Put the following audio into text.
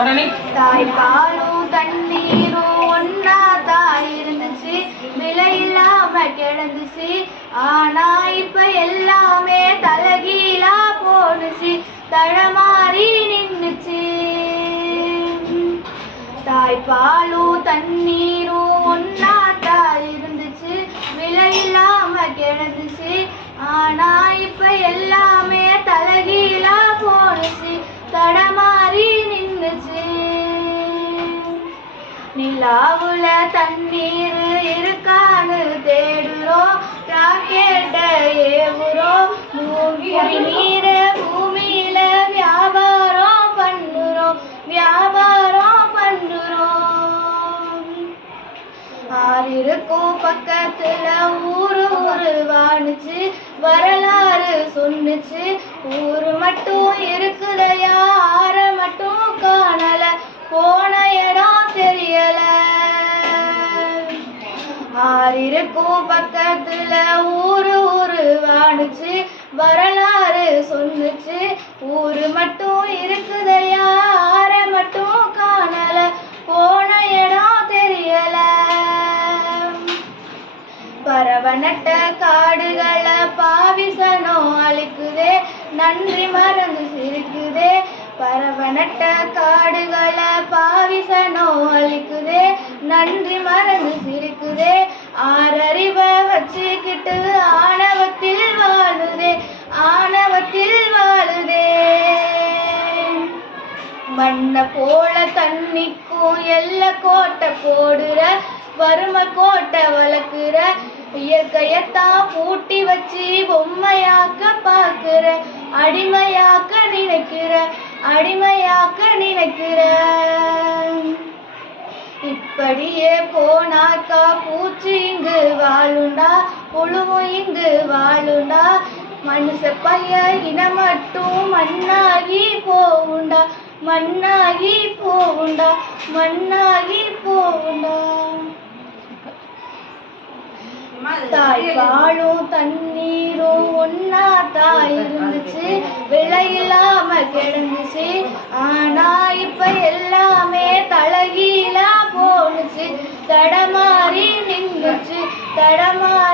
தாய்ப்பாலும் தண்ணீரும் ஒன்னா தான் இருந்துச்சு, விலை இல்லாம கிடந்துச்சு. ஆனா இப்ப எல்லாமே தலகீழா போனுச்சு, தடமாறி நின்னுச்சு. தாய்ப்பாலும் தண்ணீரும் ஒன்னா தான் இருந்துச்சு, விலை இல்லாம கிடந்துச்சு. ஆனா இப்ப எல்லாமே தலகீழா போனுச்சு, தடமாறி நின்னுச்சு. நிலாவுல தண்ணீர் இருக்கான்னு தேடுறோம், ராக்கெட்ட ஏவுறோம். நீர பூமியில வியாபாரம் பண்ணுறோம், வியாபாரம் பண்ணுறோம். ஆறிருக்கும் பக்கத்துல ஊரு வாணுச்சு, வரலாறு சொன்னுச்சு. ஊரு மட்டும் இருக்குதையா, ஆற மட்டும் காணல, போன இடம் தெரியல. ஆறிருக்கும் பக்கத்துல ஊரு வாணுச்சு, வரலாறு சொன்னுச்சு. ஊரு மட்டும் இருக்குதையா, ஆற மட்டும் காணல, போன இடம் தெரியல. பரவநட்ட காடுகளை பாவிசனம் அழிக்குதே, நன்றி மறந்து சிரிக்குதே. பரவநட்ட காடுகளை பாவிசனம் அழிக்குதே, நன்றி மறந்து சிரிக்குதே. ஆறறிவை வச்சுக்கிட்டு ஆணவத்தில் வாழுதே, ஆணவத்தில் வாழுதே. மண்ணை போல தண்ணிக்கும் எல்ல கோட்டை போடுற, வறுமை கோட்டை வளர்க்குற. இயற்கையத்தான் பூட்டி வச்சு பொம்மையாக்க பார்க்கிற, அடிமையாக்க நினைக்கிற, அடிமையாக்க நினைக்கிற. இப்படியே போனாக்கா பூச்சி இங்கு வாழுண்டா, புழுவும் இங்கு வாழுண்டா. மனுஷ பைய இனம் மட்டும் மண்ணாகி போவுண்டா, மண்ணாகி போவுண்டா, மண்ணாகி போவுண்டா. தாய்ப்பாலும் தண்ணீரும் ஒன்னா தான் இருந்துச்சு, விலை இல்லாம கிடந்துச்சு. ஆனா இப்ப எல்லாமே தலகீழா போனுச்சு, தடமாறி நின்னுச்சு, தடமாறி